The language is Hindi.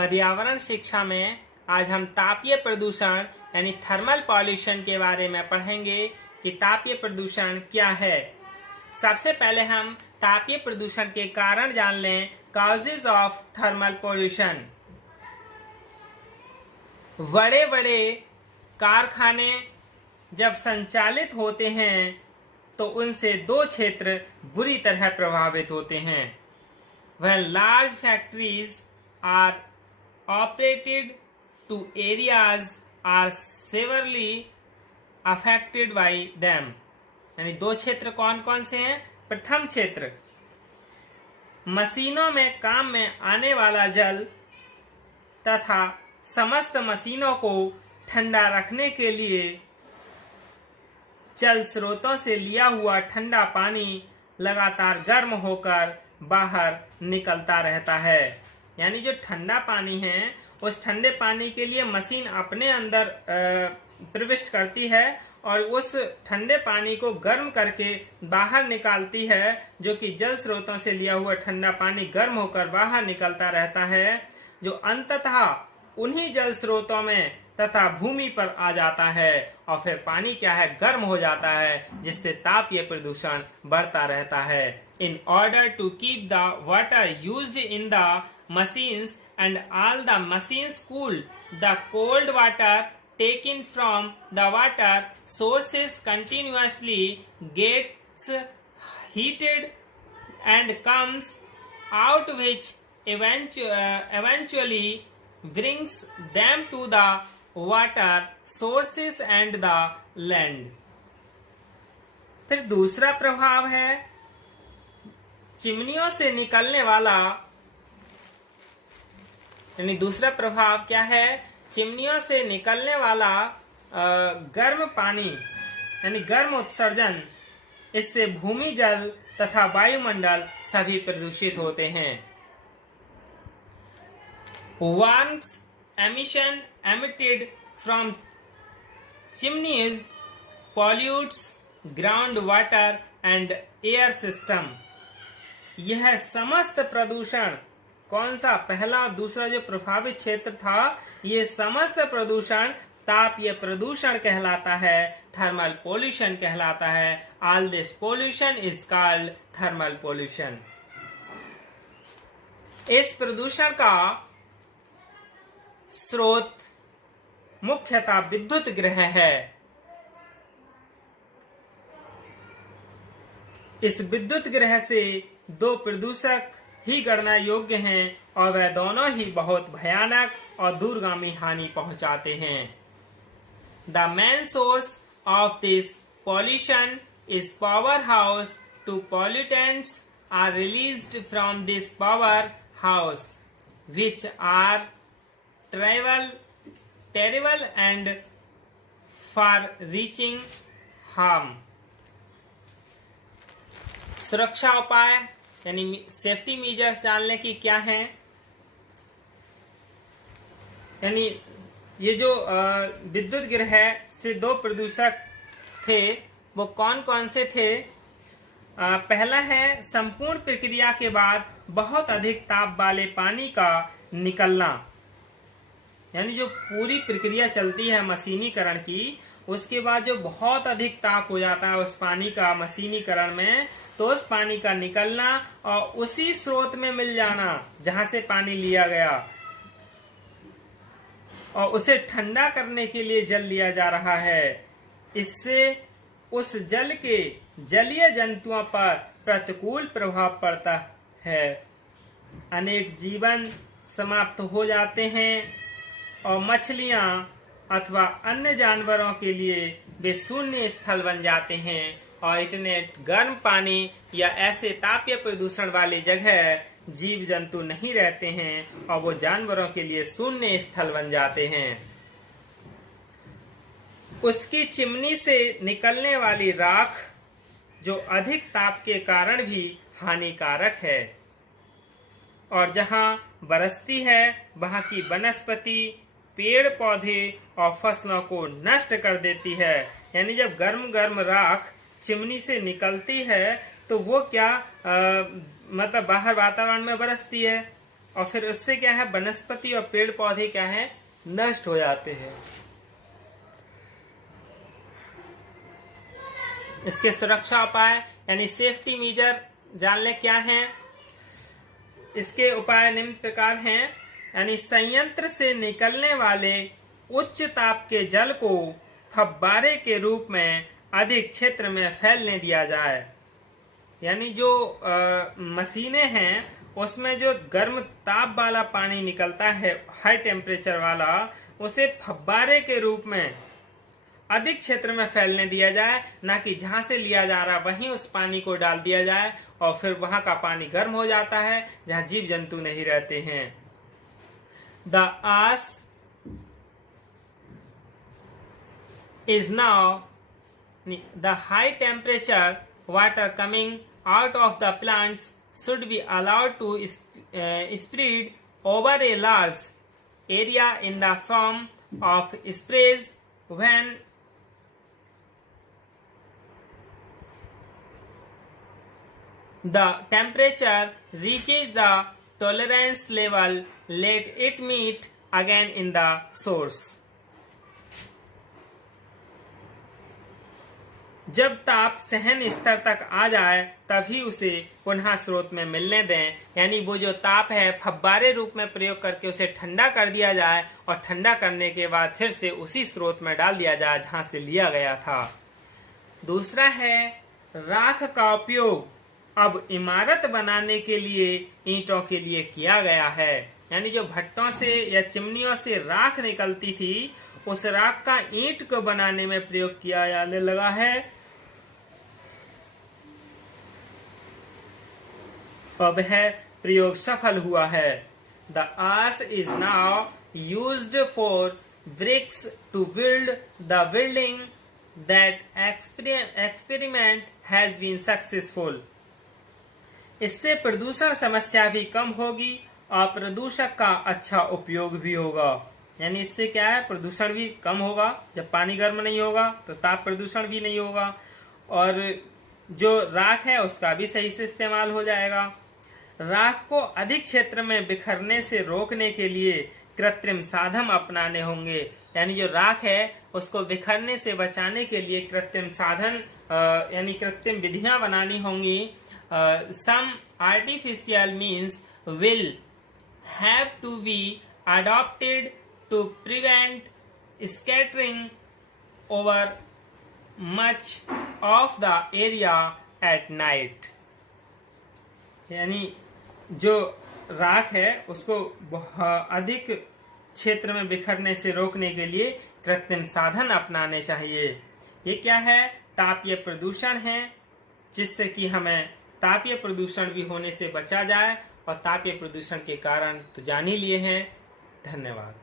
पर्यावरण शिक्षा में आज हम तापीय प्रदूषण यानी थर्मल पॉल्यूशन के बारे में पढ़ेंगे कि तापीय प्रदूषण क्या है। सबसे पहले हम तापीय प्रदूषण के कारण जान लें, कॉजेज ऑफ थर्मल पॉल्यूशन। बड़े बड़े कारखाने जब संचालित होते हैं तो उनसे दो क्षेत्र बुरी तरह प्रभावित होते हैं। When large factories are operated to areas are severely affected by them। यानी दो क्षेत्र कौन कौन से हैं? प्रथम क्षेत्र, मशीनों में काम में आने वाला जल तथा समस्त मशीनों को ठंडा रखने के लिए जल स्रोतों से लिया हुआ ठंडा पानी लगातार गर्म होकर बाहर निकलता रहता है। यानी जो ठंडा पानी है उस ठंडे पानी के लिए मशीन अपने अंदर प्रविष्ट करती है और उस ठंडे पानी को गर्म करके बाहर निकालती है, जो कि जल स्रोतों से लिया हुआ ठंडा पानी गर्म होकर बाहर निकलता रहता है, जो अंततः उन्हीं जल स्रोतों में तथा भूमि पर आ जाता है और फिर पानी क्या है, गर्म हो जाता है, जिससे तापीय प्रदूषण बढ़ता रहता है। In order to keep the water used in the machines and all the machines cool, the cold water taken from the water sources continuously gets heated and comes out, which eventually brings them to the water sources and the land। फिर दूसरा प्रभाव है चिमनियों से निकलने वाला, यानी दूसरा प्रभाव क्या है? चिमनियों से निकलने वाला गर्म पानी यानी गर्म उत्सर्जन। इससे भूमि जल तथा वायुमंडल सभी प्रदूषित होते हैं। Warmth emission emitted from chimneys pollutes groundwater and air system। यह समस्त प्रदूषण, कौन सा? पहला और दूसरा जो प्रभावित क्षेत्र था, ये समस्त प्रदूषण तापीय प्रदूषण कहलाता है, थर्मल पोल्यूशन कहलाता है। All this pollution is called thermal pollution. इस प्रदूषण का स्रोत मुख्यतः विद्युत गृह है। इस विद्युत गृह से दो प्रदूषक ही गणना योग्य हैं और वह दोनों ही बहुत भयानक और दूरगामी हानि पहुंचाते हैं। The main source of this pollution is power house. Two pollutants are released from this power house which are terrible and far-reaching harm। सुरक्षा उपाय यानी सेफ्टी मेजर्स जान लें कि क्या हैं। यानी ये जो विद्युत गृह से दो प्रदूषक थे, वो कौन कौन से थे? पहला है संपूर्ण प्रक्रिया के बाद बहुत अधिक ताप वाले पानी का निकलना। यानी जो पूरी प्रक्रिया चलती है मशीनीकरण की, उसके बाद जो बहुत अधिक ताप हो जाता है उस पानी का मशीनीकरण में, तो उस पानी का निकलना और उसी स्रोत में मिल जाना जहां से पानी लिया गया, और उसे ठंडा करने के लिए जल लिया जा रहा है। इससे उस जल के जलीय जंतुओं पर प्रतिकूल प्रभाव पड़ता है। अनेक जीवन समाप्त हो जाते हैं और मछलियां अथवा अन्य जानवरों के लिए वे शून्य स्थल बन जाते हैं, और इतने गर्म पानी या ऐसे तापीय प्रदूषण वाली जगह जीव जंतु नहीं रहते हैं और वो जानवरों के लिए शून्य स्थल बन जाते हैं। उसकी चिमनी से निकलने वाली राख जो अधिक ताप के कारण भी हानिकारक है, और जहां बरसती है वहां की वनस्पति, पेड़ पौधे और फसलों को नष्ट कर देती है। यानी जब गर्म राख चिमनी से निकलती है तो वो क्या मतलब बाहर वातावरण में बरसती है और फिर उससे क्या है, वनस्पति और पेड़ पौधे क्या है, नष्ट हो जाते हैं। इसके सुरक्षा उपाय यानी सेफ्टी मेजर जान ले क्या है। इसके उपाय निम्न प्रकार हैं, यानी संयंत्र से निकलने वाले उच्च ताप के जल को फव्वारे के रूप में अधिक क्षेत्र में फैलने दिया जाए। यानी जो मशीनें हैं उसमें जो गर्म ताप वाला पानी निकलता है, हाई टेम्परेचर वाला, उसे फव्वारे के रूप में अधिक क्षेत्र में फैलने दिया जाए, ना कि जहां से लिया जा रहा वहीं उस पानी को डाल दिया जाए और फिर वहां का पानी गर्म हो जाता है जहां जीव जंतु नहीं रहते हैं। The ash is now the high temperature water coming out of the plants should be allowed to spread over a large area in the form of sprays when the temperature reaches the tolerance level. Let it meet again in the source. जब ताप सहन स्तर तक आ जाए तभी उसे पुनः स्रोत में मिलने दें। यानी वो जो ताप है फव्वारे रूप में प्रयोग करके उसे ठंडा कर दिया जाए और ठंडा करने के बाद फिर से उसी स्रोत में डाल दिया जाए जहां से लिया गया था। दूसरा है राख का उपयोग अब इमारत बनाने के लिए, ईंटों के लिए किया गया है। यानी जो भट्टों से या चिमनियों से राख निकलती थी उस राख का ईंट को बनाने में प्रयोग किया जाने लगा है। अब है प्रयोग सफल हुआ है। The ash is now used for bricks to build the building that experiment has been successful. इससे प्रदूषण समस्या भी कम होगी और प्रदूषक का अच्छा उपयोग भी होगा। यानी इससे क्या है, प्रदूषण भी कम होगा। जब पानी गर्म नहीं होगा तो ताप प्रदूषण भी नहीं होगा और जो राख है उसका भी सही से इस्तेमाल हो जाएगा। राख को अधिक क्षेत्र में बिखरने से रोकने के लिए कृत्रिम साधन अपनाने होंगे। यानी जो राख है उसको बिखरने से बचाने के लिए कृत्रिम साधन यानी कृत्रिम विधियां बनानी होंगी। Some artificial means will have to be adopted to prevent scattering over much of the area at night। यानी जो राख है उसको अधिक क्षेत्र में बिखरने से रोकने के लिए कृत्रिम साधन अपनाने चाहिए। ये क्या है, तापीय प्रदूषण है, जिससे कि हमें तापीय प्रदूषण भी होने से बचा जाए और तापीय प्रदूषण के कारण तो जान ही लिए हैं। धन्यवाद।